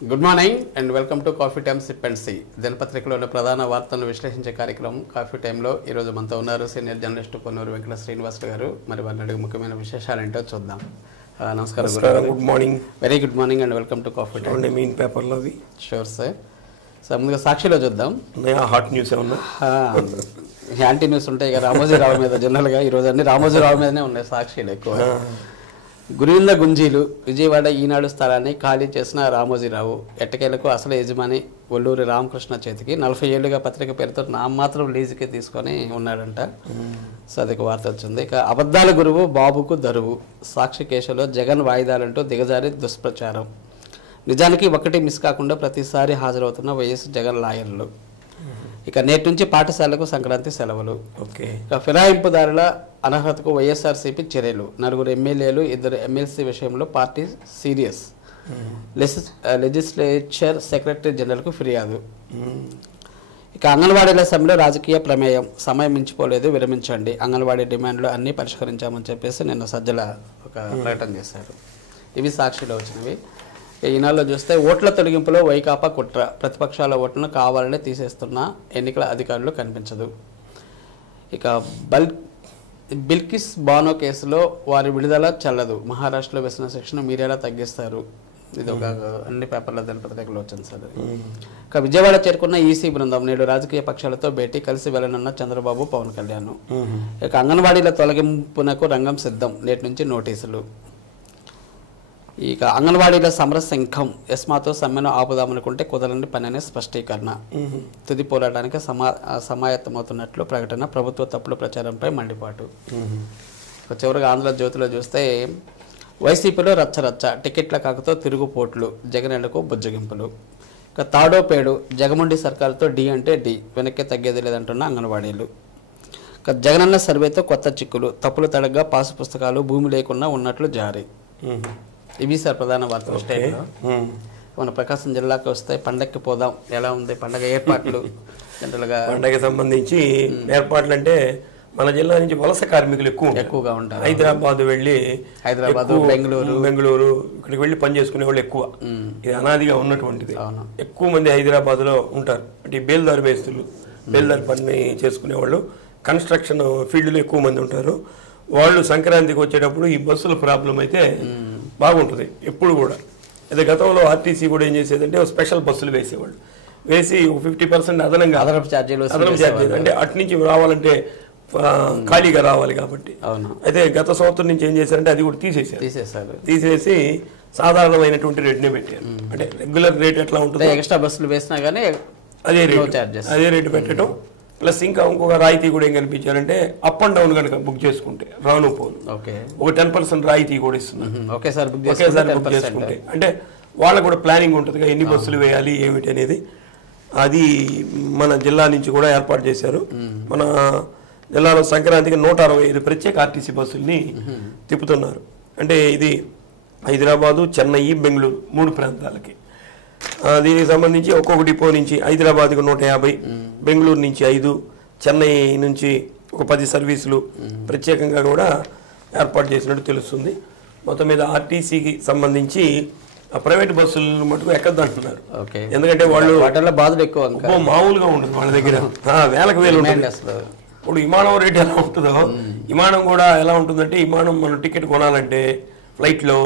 Good morning and welcome to coffee time sip and see. దినపత్రికలోని ప్రధాన వార్తలను విశ్లేషించే కార్యక్రమం కాఫీ టైంలో ఈరోజు మనతో ఉన్నారు సీనియర్ జర్నలిస్ట్ పొన్నూరు వెంకట శ్రీనివాస్ గారు. మరి వారిని అడిగి ముఖ్యమైన విశేషాలు ఏంటో చూద్దాం. నమస్కారం. Good morning. Very good morning and welcome to coffee time. Main పేపర్లో షూర్ సార్. సార్ ముందుగా సాక్షిలో చూద్దాం. హాట్ న్యూస్ ఏమన్నా యాంటీ న్యూస్ ఉంటాయి కదా రామోజీరావు మీద. జనరల్గా ఈరోజు అన్ని రామోజీరావు మీదనే ఉన్నాయి సాక్షిలో ఎక్కువ. గురివింద గుంజీలు విజయవాడ ఈనాడు స్థలాన్ని ఖాళీ చేసిన రామోజీరావు ఎట్టకేలకు అసలు యజమాని ఒల్లూరి రామకృష్ణ చేతికి 40 ఏళ్లుగా పత్రిక పేరుతో నామాత్రం లీజుకి తీసుకొని ఉన్నాడంట. సో అదొక వార్త వచ్చింది. ఇక అబద్ధాల గురువు బాబుకు దరువు, సాక్షి కేసులో జగన్ వాయిదాలంటూ దిగజారి దుష్ప్రచారం. నిజానికి ఒకటి మిస్ కాకుండా ప్రతిసారి హాజరవుతున్న వైఎస్ జగన్ లాయర్లు. ఇక నేటి నుంచి పాఠశాలకు సంక్రాంతి సెలవులు. ఇక ఫిరాయింపుదారుల అనర్హతకు వైఎస్ఆర్సీపీ చర్యలు. 4 ఎమ్మెల్యేలు 2 ఎమ్మెల్సీ విషయంలో పార్టీ సీరియస్. లెజిస్లేచర్ సెక్రటరీ జనరల్కు ఫిర్యాదు. ఇక అంగన్వాడీల సమ్మెలో రాజకీయ ప్రమేయం, సమయం మించిపోలేదు విరమించండి, అంగన్వాడీ డిమాండ్లు అన్నీ పరిష్కరించామని చెప్పేసి నిన్న సజ్జల ఒక ప్రకటన చేశారు. ఇవి సాక్షిలో వచ్చినవి. ఈనాడులో చూస్తే ఓట్ల తొలగింపులో వైకాపా కుట్ర, ప్రతిపక్షాల ఓట్లను కావాలనే తీసేస్తున్న ఎన్నికల అధికారులు కనిపించదు. ఇక బిల్కిస్ బానో కేసులో వారి విడుదల చెల్లదు, మహారాష్ట్రలో వేసిన శిక్షను మీరేలా తగ్గిస్తారు. ఇది ఒక అన్ని పేపర్ల దినపత్రికలో వచ్చింది సార్. ఇక విజయవాడ చేరుకున్న ఈసీ బృందం నేడు రాజకీయ పక్షాలతో భేటీ, కలిసి వెళ్లనున్న చంద్రబాబు పవన్ కళ్యాణ్. ఇక అంగన్వాడీల తొలగింపునకు రంగం సిద్ధం, నేటి నుంచి నోటీసులు. ఇక అంగన్వాడీల సమరశంఖం, ఎస్మాతో సమ్మెను ఆపుదామనుకుంటే కుదరని పని అనే స్పష్టీకరణ. తుది పోరాటానికి సమాయత్తమవుతున్నట్లు ప్రకటన, ప్రభుత్వ తప్పుడు ప్రచారంపై మండిపాటు. చివరిగా ఆంధ్రజ్యోతిలో చూస్తే వైసీపీలో రచ్చరచ్చ, టికెట్ల కాకతో తిరుగుపోట్లు, జగనన్నకు బుజ్జగింపులు. ఇక తాడో పేడు, జగముండి సర్కారుతో డి అంటే డి, వెనక్కి తగ్గేది లేదంటున్న అంగన్వాడీలు. ఇక జగనన్న సర్వేతో కొత్త చిక్కులు, తప్పులు తడగ్గా పాసు పుస్తకాలు భూమి లేకుండా ఉన్నట్లు జారీ. ఇవి సార్ ప్రధాన వార్తలు. మన ప్రకాశం జిల్లాకి వస్తే పండగకి పోదాం, ఎలా ఉంది పండగ ఏర్పాట్లు? జనరల్గా పండగకి సంబంధించి ఏర్పాట్లు అంటే మన జిల్లా నుంచి వలస కార్మికులు ఎక్కువగా ఉంటారు. హైదరాబాద్ వెళ్ళి బెంగళూరు ఇక్కడికి వెళ్ళి పని చేసుకునే వాళ్ళు ఎక్కువ. ఇది అనాదిగా ఉన్నటువంటిది. ఎక్కువ మంది హైదరాబాద్ లో ఉంటారు. అంటే బేల్దారు మేస్తులు, బేల్దారు పని చేసుకునే వాళ్ళు, కన్స్ట్రక్షన్ ఫీల్డ్ లో ఎక్కువ మంది ఉంటారు. వాళ్ళు సంక్రాంతికి వచ్చేటప్పుడు ఈ బస్సుల ప్రాబ్లం అయితే బాగుంటుంది ఎప్పుడు కూడా. అయితే గతంలో ఆర్టీసీ కూడా ఏం చేసేదంటే స్పెషల్ బస్సులు వేసేవాళ్ళు, వేసి 50% అదనంగా అదనపు ఛార్జీలు అంటే అటు నుంచి రావాలంటే ఖాళీగా రావాలి కాబట్టి. అయితే గత సంవత్సరం నుంచి ఏం చేశారంటే అది కూడా తీసేసి సాధారణమైనటువంటి రేట్నే పెట్టారు. అంటే రెగ్యులర్ రేట్ ఎట్లా ఉంటుంది, ఎక్స్ట్రా బస్సులు వేసినా కానీ అదే రేటు పెట్టడం. ప్లస్ ఇంకా ఇంకొక రాయితీ కూడా ఏం కనిపించారంటే అప్ అండ్ డౌన్ కనుక బుక్ చేసుకుంటే రాను పోను ఒక 10% రాయితీ కూడా ఇస్తున్నారు ఒకేసారి బుక్ చేసుకుంటే. అంటే వాళ్ళకు కూడా ప్లానింగ్ ఉంటుంది ఎన్ని బస్సులు వేయాలి ఏమిటి అనేది. అది మన జిల్లా నుంచి కూడా ఏర్పాటు చేశారు. మన జిల్లాలో సంక్రాంతికి 165 ప్రత్యేక ఆర్టీసీ బస్సుల్ని తిప్పుతున్నారు. అంటే ఇది హైదరాబాదు, చెన్నై, బెంగళూరు 3 ప్రాంతాలకి. దీనికి సంబంధించి ఒక్కొక్క డిపో నుంచి హైదరాబాద్కు 150, బెంగళూరు నుంచి 5, చెన్నై నుంచి ఒక 10 సర్వీసులు ప్రత్యేకంగా కూడా ఏర్పాటు చేసినట్టు తెలుస్తుంది. మొత్తం మీద ఆర్టీసీకి సంబంధించి ప్రైవేట్ బస్సులు మటుకు ఎక్కద్దంటున్నారు. ఎందుకంటే వాళ్ళు బాధలు ఎక్కువ మామూలుగా ఉంటుంది వాళ్ళ దగ్గర, వేలకు వేలు ఉంటుంది. ఇప్పుడు విమానం రేట్ ఎలా ఉంటుందో విమానం కూడా ఎలా ఉంటుందంటే, విమానం మనం టికెట్ కొనాలంటే ఫ్లైట్లో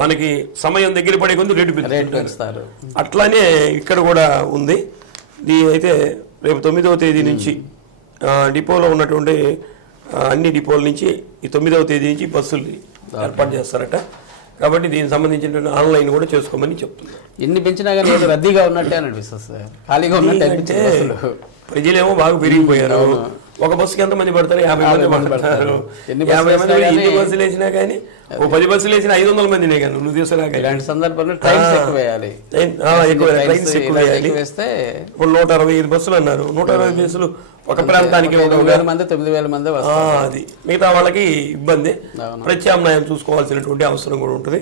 మనకి సమయం దగ్గర పడే కొంచెం రేటు పెంచుతారు. అట్లానే ఇక్కడ కూడా ఉంది. అయితే రేపు 9వ తేదీ నుంచి డిపోలో ఉన్నటువంటి అన్ని డిపోల నుంచి ఈ 9వ తేదీ నుంచి బస్సులు ఏర్పాటు చేస్తారట. కాబట్టి దీనికి సంబంధించిన ఆన్లైన్ కూడా చేసుకోమని చెప్తున్నారు. ఎన్ని పెంచినా కానీ రద్దీగా ఉన్నట్టే అనిపిస్తుంది సార్, ఖాళీగా ఉన్నట్టే. ప్రజలేమో బాగా పెరిగిపోయారు. ఒక బస్సుకి ఎంతమంది పడతారు? 50 మంది పడతారు. 50 మంది ఎన్ని బస్సులు వేసినా కానీ, ఓ 10 బస్సులు వేసినా 500 మందినే కానీ నువ్వు తీసుకురాక. ఇలాంటి సందర్భంలో ట్రైన్స్ ఎక్కువ వేయాలి. ఇప్పుడు 165 బస్సులు అన్నారు. 165 బస్సులు ఒక ప్రాంతానికి 9,000 మంది 9,000 మంది అది మిగతా వాళ్ళకి ఇబ్బంది. ప్రత్యామ్నాయం చూసుకోవాల్సినటువంటి అవసరం కూడా ఉంటుంది.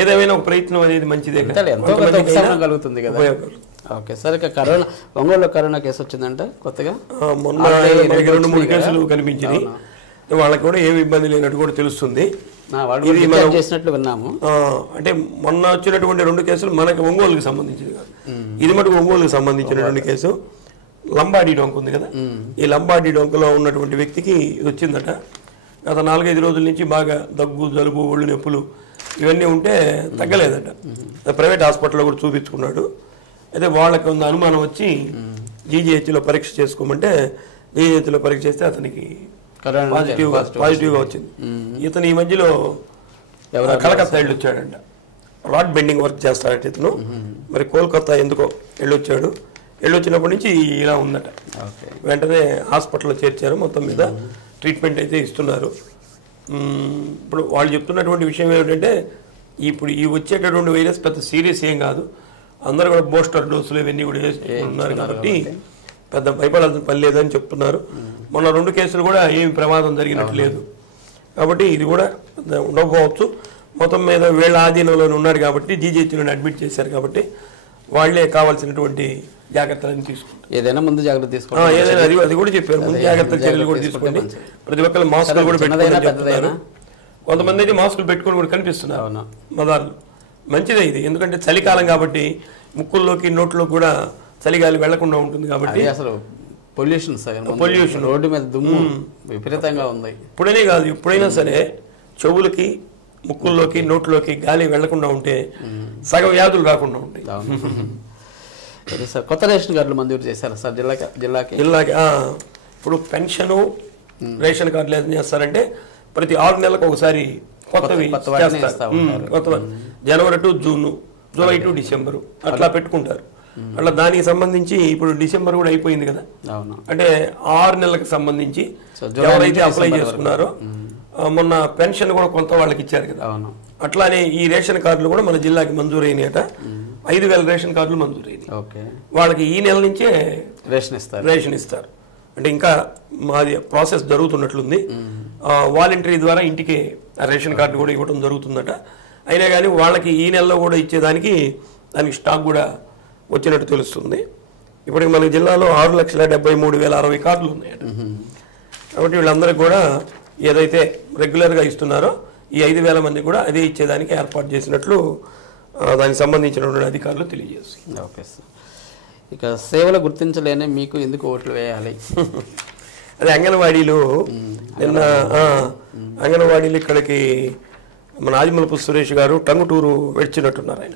ఏదేమైనా ఒక ప్రయత్నం అనేది మంచిదే కలుగుతుంది కదా. Okay sir. ఇక కరోనా, ఒంగోలులో కరోనా కేసు వచ్చిందంటే కొత్తగా మొన్న 2-3 కేసులు కనిపించినాయి. వాళ్ళకి కూడా ఏమి ఇబ్బంది లేనట్టు కూడా తెలుస్తుంది. ఇది మనం చేసినట్లు విన్నాము. అంటే మొన్న వచ్చినటువంటి 2 కేసులు మనకి ఒంగోలుకి సంబంధించింది కాదు, ఇది మటుకు ఒంగోలుకి సంబంధించినటువంటి కేసు. లంబాడీ డొంక ఉంది కదా, ఈ లంబాడీ డొంకలో ఉన్నటువంటి వ్యక్తికి ఇది వచ్చిందట. గత 4-5 రోజుల నుంచి బాగా దగ్గు, జలుబు, ఒళ్ళు నొప్పులు ఇవన్నీ ఉంటే తగ్గలేదట. ప్రైవేట్ హాస్పిటల్లో కూడా చూపించుకున్నాడు. అయితే వాళ్ళకి ఉన్న అనుమానం వచ్చి జీజీహెచ్లో పరీక్ష చేసుకోమంటే జీజీహెచ్లో పరీక్ష చేస్తే అతనికి పాజిటివ్గా వచ్చింది. ఇతను ఈ మధ్యలో కలకత్తా వెళ్ళొచ్చాడంట, రాడ్ బెండింగ్ వర్క్ చేస్తాడట ఇతను. మరి కోల్కతా ఎందుకో వెళ్ళొచ్చినప్పటి నుంచి ఇలా ఉందట. వెంటనే హాస్పిటల్లో చేర్చారు, మొత్తం మీద ట్రీట్మెంట్ అయితే ఇస్తున్నారు. ఇప్పుడు వాళ్ళు చెప్తున్నటువంటి విషయం ఏమిటంటే ఇప్పుడు ఈ వచ్చేటటువంటి వైరస్ పెద్ద సీరియస్ ఏం కాదు, అందరూ కూడా బూస్టర్ డోసులు ఇవన్నీ కూడా వేసుకుంటున్నారు కాబట్టి పెద్ద భయపడాల్సిన పని లేదని చెప్తున్నారు. మొన్న 2 కేసులు కూడా ఏమి ప్రమాదం జరిగినట్టు లేదు కాబట్టి ఇది కూడా ఉండకపోవచ్చు. మొత్తం మీద వీళ్ళ ఆధీనంలో ఉన్నాడు కాబట్టి జీజీహెచ్లో అడ్మిట్ చేశారు కాబట్టి వాళ్లే కావాల్సినటువంటి జాగ్రత్తలను తీసుకుంటారు. ఏదైనా ముందు జాగ్రత్త తీసుకోండి, ఏదైనా అది కూడా చెప్పారు, ముందు జాగ్రత్త చర్యలు కూడా తీసుకోండి. ప్రతి ఒక్కరు మాస్కులు కూడా పెట్టుకున్నారు, కొంతమంది అయితే మాస్కులు పెట్టుకుని కూడా కనిపిస్తున్నారు మదార్లు. మంచిదే ఇది, ఎందుకంటే చలికాలం కాబట్టి ముక్కుల్లోకి నోట్లోకి కూడా చలిగాలి వెళ్లకుండా ఉంటుంది కాబట్టి. అసలు పొల్యూషన్ రోడ్డు మీద దుమ్ము విపరీతంగా ఉంది. ఇప్పుడనే కాదు, ఎప్పుడైనా సరే చెవులకి, ముక్కుల్లోకి, నోట్లోకి గాలి వెళ్లకుండా ఉంటే సగం వ్యాధులు రాకుండా ఉంటాయి. సార్ కొత్త రేషన్ కార్డులు మంజూరు చేశారు సార్ జిల్లాకి. ఇప్పుడు పెన్షను, రేషన్ కార్డులు ఏం చేస్తారంటే ప్రతి 6 నెలలకు ఒకసారి కొత్తవి కొత్త January to June, July to December అట్లా పెట్టుకుంటారు. అట్లా దానికి సంబంధించి ఇప్పుడు డిసెంబర్ కూడా అయిపోయింది కదా, అంటే 6 నెలలకు సంబంధించి ఎవరైతే అప్లై చేసుకున్నారో మొన్న పెన్షన్ కూడా కొంత వాళ్ళకి ఇచ్చారు కదా, అట్లానే ఈ రేషన్ కార్డులు కూడా మన జిల్లాకి మంజూరైనట. 5,000 రేషన్ కార్డులు మంజూరైనాయి. వాళ్ళకి ఈ నెల నుంచే రేషన్ ఇస్తారు. అంటే ఇంకా మాది ప్రాసెస్ జరుగుతున్నట్లుంది. వాలంటరీ ద్వారా ఇంటికి రేషన్ కార్డు కూడా ఇవ్వడం జరుగుతుందట. అయినా కానీ వాళ్ళకి ఈ నెలలో కూడా ఇచ్చేదానికి దానికి స్టాక్ కూడా వచ్చినట్టు తెలుస్తుంది. ఇప్పటికి మన జిల్లాలో 6,73,060 కార్డులు ఉన్నాయట. కాబట్టి వీళ్ళందరికీ కూడా ఏదైతే రెగ్యులర్గా ఇస్తున్నారో ఈ 5,000 మంది కూడా అదే ఇచ్చేదానికి ఏర్పాటు చేసినట్లు దానికి సంబంధించినటువంటి అధికారులు తెలియజేస్తారు. ఓకే సార్, ఇక సేవలు గుర్తించలేని మీకు ఎందుకు ఓట్లు వేయాలి? అదే అంగన్వాడీలు నిన్న అంగన్వాడీలు ఇక్కడికి మన ఆదిమలపు సురేష్ గారు టంగుటూరు వచ్చినట్టున్నారు. ఆయన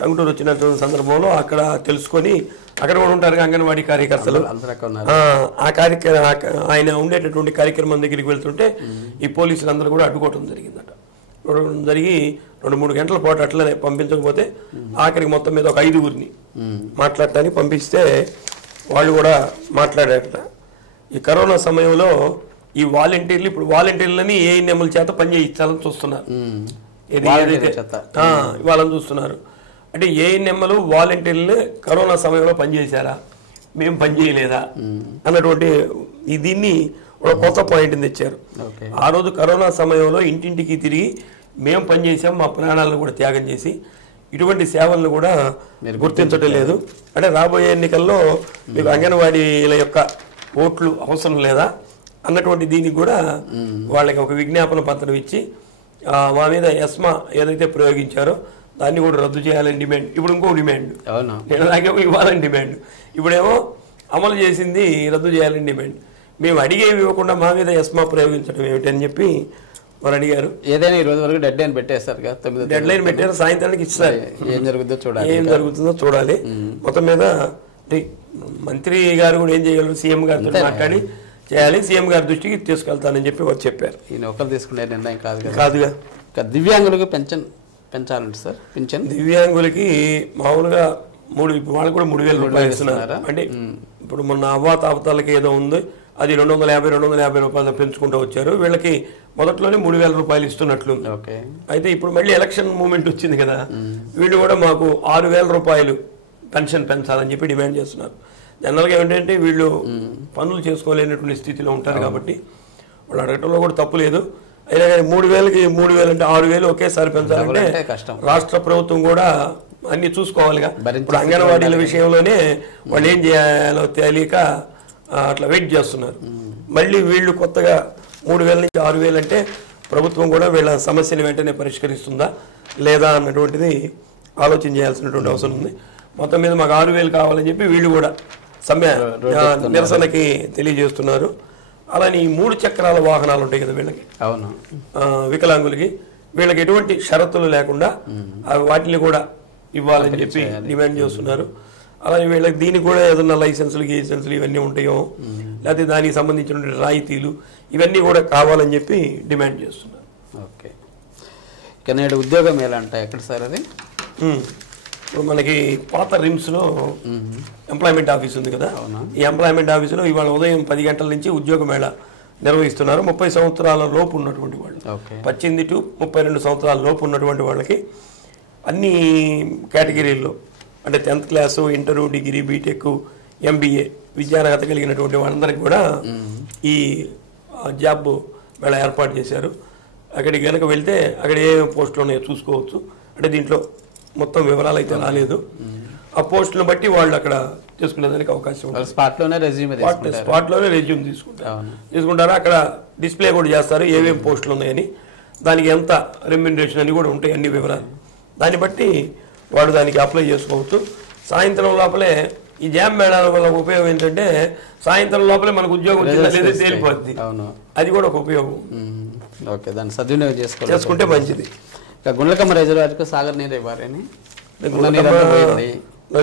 టంగుటూరు వచ్చినటువంటి సందర్భంలో అక్కడ తెలుసుకొని అక్కడ కూడా ఉంటారు అంగన్వాడీ కార్యకర్తలు. ఆయన ఉండేటటువంటి కార్యక్రమం దగ్గరికి వెళ్తుంటే ఈ పోలీసులు అందరూ కూడా అడ్డుకోవడం జరిగిందట. జరిగి 2-3 గంటల పాటు అట్లనే పంపించకపోతే ఆఖరికి మొత్తం మీద ఒక 5గురిని మాట్లాడటానికి పంపిస్తే వాళ్ళు కూడా మాట్లాడారట. ఈ కరోనా సమయంలో ఈ వాలంటీర్లు ఇప్పుడు వాలంటీర్లని ఏఎన్ఎంల చేత పనిచేయించాలని చూస్తున్నారు, వాళ్ళని చూస్తున్నారు. అంటే ఏఎన్ఎంలు వాలంటీర్లు కరోనా సమయంలో పనిచేశారా, మేము పనిచేయలేదా అన్నటువంటి దీన్ని ఒక కొత్త పాయింట్ తెచ్చారు. ఆ రోజు కరోనా సమయంలో ఇంటింటికి తిరిగి మేము పనిచేసాం, మా ప్రాణాలను కూడా త్యాగం చేసి ఇటువంటి సేవలను కూడా గుర్తించడం లేదు. అంటే రాబోయే ఎన్నికల్లో మీకు అంగన్వాడీల యొక్క ఓట్లు అవసరం లేదా అన్నటువంటి దీనికి కూడా వాళ్ళకి ఒక విజ్ఞాపన పత్రం ఇచ్చి మా మీద ఎస్మా ఏదైతే ప్రయోగించారో దాన్ని కూడా రద్దు చేయాలని డిమాండ్. ఇప్పుడు ఇంకో డిమాండ్, నేను నాకేమో ఇవ్వాలని డిమాండ్, ఇప్పుడేమో అమలు చేసింది రద్దు చేయాలని డిమాండ్. మేము అడిగేవి ఇవ్వకుండా మా మీద ఎస్మా ప్రయోగించడం ఏమిటని చెప్పి మరి అడిగారు. ఏదైనా ఈ రోజు వరకు డెడ్ లైన్ పెట్టేస్తారు కదా, డెడ్ లైన్ పెట్టారు, సాయంత్రానికి ఇస్తారు. ఏం జరుగుతుందో చూడాలి. మొత్తం మీద మంత్రి గారు కూడా ఏం చేయగలరు, సీఎం గారితో మాట్లాడి చేయాలి, సీఎం గారి దృష్టికి తీసుకెళ్తానని చెప్పి వారు చెప్పారు. ఈయన ఒకరు తీసుకునే నిర్ణయం కాదుగా. దివ్యాంగులకు పెంచాలండి సార్ పింఛన్. దివ్యాంగులకి మామూలుగా వాళ్ళకి కూడా 3,000 రూపాయలు ఇస్తున్నారు. అంటే ఇప్పుడు మొన్న అవ్వాతాపతాలకి ఏదో ఉంది, అది 250 రూపాయలు పెంచుకుంటూ వచ్చారు. వీళ్ళకి మొదట్లోనే 3,000 రూపాయలు ఇస్తున్నట్లు. అయితే ఇప్పుడు మళ్ళీ ఎలక్షన్ మూమెంట్ వచ్చింది కదా, వీళ్ళు కూడా మాకు 6,000 రూపాయలు పెన్షన్ పెంచాలని చెప్పి డిమాండ్ చేస్తున్నారు. జనరల్గా ఏంటంటే వీళ్ళు పనులు చేసుకోలేనటువంటి స్థితిలో ఉంటారు కాబట్టి వాళ్ళు అడగటంలో కూడా తప్పు లేదు. అయినా కానీ 3,000కి 3,000 అంటే 6,000 ఒకేసారి పెంచాలంటే రాష్ట్ర ప్రభుత్వం కూడా అన్ని చూసుకోవాలిగా. ఇప్పుడు అంగన్వాడీల విషయంలోనే వాళ్ళు ఏం చేయాలో తెలియక అట్లా వెయిట్ చేస్తున్నారు. మళ్ళీ వీళ్ళు కొత్తగా 3,000 నుంచి 6,000 అంటే ప్రభుత్వం కూడా వీళ్ళ సమస్యని వెంటనే పరిష్కరిస్తుందా లేదా అన్నటువంటిది ఆలోచన చేయాల్సినటువంటి అవసరం ఉంది. మొత్తం మీద మాకు 6,000 కావాలని చెప్పి వీళ్ళు కూడా సమ్మె నిరసనకి తెలియజేస్తున్నారు. అలానే ఈ 3 చక్రాల వాహనాలు ఉంటాయి కదా వీళ్ళకి, అవును, వికలాంగులకి, వీళ్ళకి ఎటువంటి షరతులు లేకుండా వాటిని కూడా ఇవ్వాలని చెప్పి డిమాండ్ చేస్తున్నారు. అలాగే వీళ్ళకి దీనికి కూడా ఏదన్నా లైసెన్సులు ఇవన్నీ ఉంటాయో, లేకపోతే దానికి సంబంధించిన రాయితీలు ఇవన్నీ కూడా కావాలని చెప్పి డిమాండ్ చేస్తున్నారు. ఓకే, ఇక నేడు ఉద్యోగం ఎలా ఉంటాయి ఎక్కడ సార్ అది? ఇప్పుడు మనకి పాత రిమ్స్లో ఎంప్లాయ్మెంట్ ఆఫీస్ ఉంది కదా, ఈ ఎంప్లాయ్మెంట్ ఆఫీసులో ఇవాళ ఉదయం 10 గంటల నుంచి ఉద్యోగ మేళ నిర్వహిస్తున్నారు. 30 సంవత్సరాల లోపు ఉన్నటువంటి వాళ్ళు, 18 to 32 సంవత్సరాల లోపు ఉన్నటువంటి వాళ్ళకి అన్ని కేటగిరీల్లో, అంటే 10th class, inter, degree, BTech, MBA విద్యార్హత కలిగినటువంటి వాళ్ళందరికీ కూడా ఈ జాబ్ మేళ ఏర్పాటు చేశారు. అక్కడికి కనుక వెళ్తే అక్కడ ఏ పోస్టులు ఉన్నాయో చూసుకోవచ్చు. అంటే దీంట్లో మొత్తం వివరాలు అయితే రాలేదు. ఆ పోస్టులను బట్టి వాళ్ళు అక్కడ తీసుకునేదానికి అవకాశం ఉంటుంది. స్పాట్లోనే రెజ్యూమ్ తీసుకుంటారు. అక్కడ డిస్ప్లే కూడా చేస్తారు ఏమేమి పోస్టులు ఉన్నాయని, దానికి ఎంత రెమ్యునరేషన్ అని కూడా ఉంటాయి, అన్ని వివరాలు. దాన్ని బట్టి వాడు దానికి అప్లై చేసుకోవచ్చు. సాయంత్రం లోపలే ఈ జాబ్ మేళాల వల్ల ఉపయోగం ఏంటంటే సాయంత్రం లోపలే మనకు ఉద్యోగం లేదా తేలిపోద్ది, అది కూడా ఒక ఉపయోగం. ఓకే, దాన్ని సద్వినియోగం చేసుకుంటే మంచిది. గుండ్లకమ్మ రిజర్వాయర్కు సాగర్ నీరు ఇవ్వాలని,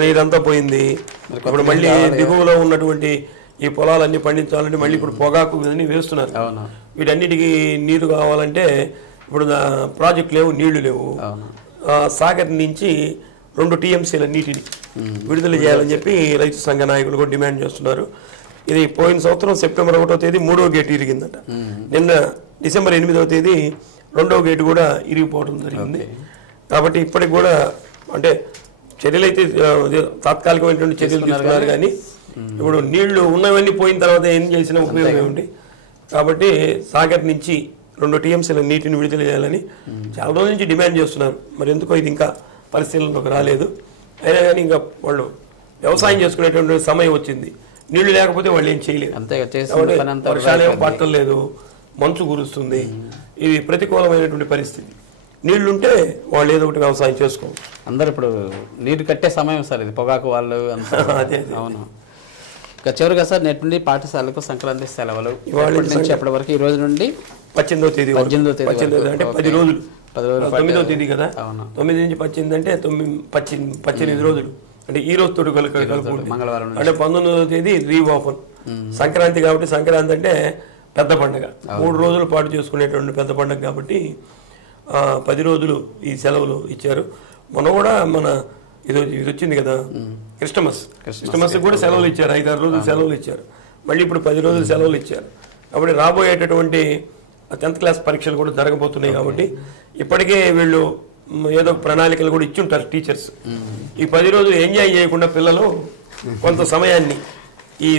నీరంతా పోయింది. ఇప్పుడు మళ్ళీ దిగువలో ఉన్నటువంటి ఈ పొలాలన్నీ పండించాలంటే మళ్ళీ ఇప్పుడు పొగాకు ఇవన్నీ వేస్తున్నారు. వీటన్నిటికీ నీరు కావాలంటే ఇప్పుడు ప్రాజెక్ట్ లేవు, నీళ్లు లేవు. సాగర్ నుంచి 2 TMCల నీటిని విడుదల చేయాలని చెప్పి రైతు సంఘ నాయకులు కూడా డిమాండ్ చేస్తున్నారు. ఇది పోయిన సంవత్సరం సెప్టెంబర్ 1వ తేదీ 3వ గేటు ఇరిగిందట. నిన్న డిసెంబర్ 8వ తేదీ 2వ గేటు కూడా ఇరిగిపోవడం జరిగింది. కాబట్టి ఇప్పటికి కూడా అంటే చర్యలు అయితే తాత్కాలికమైనటువంటి చర్యలు తీసుకున్నారు, కానీ ఇప్పుడు నీళ్లు ఉన్నవన్నీ పోయిన తర్వాత ఏం చేసిన ఉపయోగం ఏమిటి? కాబట్టి సాగర్ నుంచి 2 TMCల నీటిని విడుదల చేయాలని చాలా రోజుల నుంచి డిమాండ్ చేస్తున్నారు. మరి ఎందుకో ఇది ఇంకా పరిశీలనలోకి రాలేదు. అయినా కానీ ఇంకా వాళ్ళు వ్యవసాయం చేసుకునేటువంటి సమయం వచ్చింది. నీళ్లు లేకపోతే వాళ్ళు ఏం చేయలేదు. వర్షాలు పట్టలేదు, మంచు కురుస్తుంది. ఇది ప్రతికూలమైనటువంటి పరిస్థితి. నీళ్లుంటే వాళ్ళు ఏదో ఒకటి వ్యవసాయం చేసుకోవచ్చు. అందరు ఇప్పుడు నీరు కట్టే సమయం సార్ ఇది, పొగాకు వాళ్ళు అదే. అవును. ఇక చివరిగా సార్ నేటి నుండి పాఠశాలకు సంక్రాంతి సెలవులు నుంచి ఎప్పటి వరకు? ఈ రోజు నుండి 18వ తేదీ అంటే 10 రోజులు. 9వ తేదీ కదా, 9 నుంచి 18 అంటే 18 రోజులు. అంటే ఈ రోజు తోటి మంగళవారం అంటే 19వ తేదీ రీఓపెన్. సంక్రాంతి కాబట్టి, సంక్రాంతి అంటే పెద్ద పండుగ, 3 రోజుల పాటు చేసుకునేటువంటి పెద్ద పండుగ కాబట్టి 10 రోజులు ఈ సెలవులు ఇచ్చారు. మొన్న కూడా ఇది వచ్చింది కదా క్రిస్టమస్ కూడా సెలవులు ఇచ్చారు, 5-6 రోజులు సెలవులు ఇచ్చారు. మళ్ళీ ఇప్పుడు 10 రోజులు సెలవులు ఇచ్చారు. కాబట్టి రాబోయేటటువంటి 10th క్లాస్ పరీక్షలు కూడా జరగబోతున్నాయి. కాబట్టి ఇప్పటికే వీళ్ళు ఏదో ప్రణాళికలు కూడా ఇచ్చుంటారు టీచర్స్. ఈ 10 రోజులు ఎంజాయ్ చేయకుండా పిల్లలు కొంత సమయాన్ని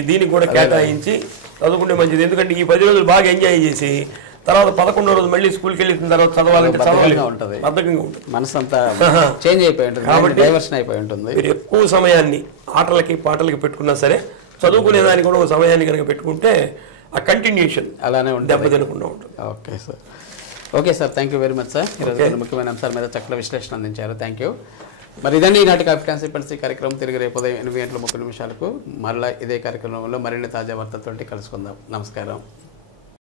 దీనికి కూడా కేటాయించి చదువుకుంటే మంచిది. ఎందుకంటే ఈ 10 రోజులు బాగా ఎంజాయ్ చేసి తర్వాత 11వ రోజు మళ్ళీ స్కూల్కి వెళ్ళిన తర్వాత చదవాలంటే బద్ధకంగా ఉంటుంది, మనసు అంతా చేంజ్ అయిపోయి ఉంటుంది, కాబట్టి డైవర్షన్ అయిపోయి ఉంటుంది. మీరు ఎక్కువ సమయాన్ని ఆటలకి పాటలకి పెట్టుకున్నా సరే చదువుకునే దానికి కూడా ఒక సమయాన్ని కనుక పెట్టుకుంటే ఆ కంటిన్యూషన్ అలానే దెబ్బతినకుండా ఉంటుంది. Okay sir, okay sir, thank you very much sir. ఈరోజు ముఖ్యమైన అంశాల మీద చక్కటి విశ్లేషణ అందించారు. Thank you. మరి ఇదండి ఈనాటి కాన్స్టిట్యుయెన్సీ కార్యక్రమం. తిరిగి రేపు ఉదయం 8 గంటల 30 నిమిషాలకు మరలా ఇదే కార్యక్రమంలో మరిన్ని తాజా వార్తలతో కలుసుకుందాం. నమస్కారం.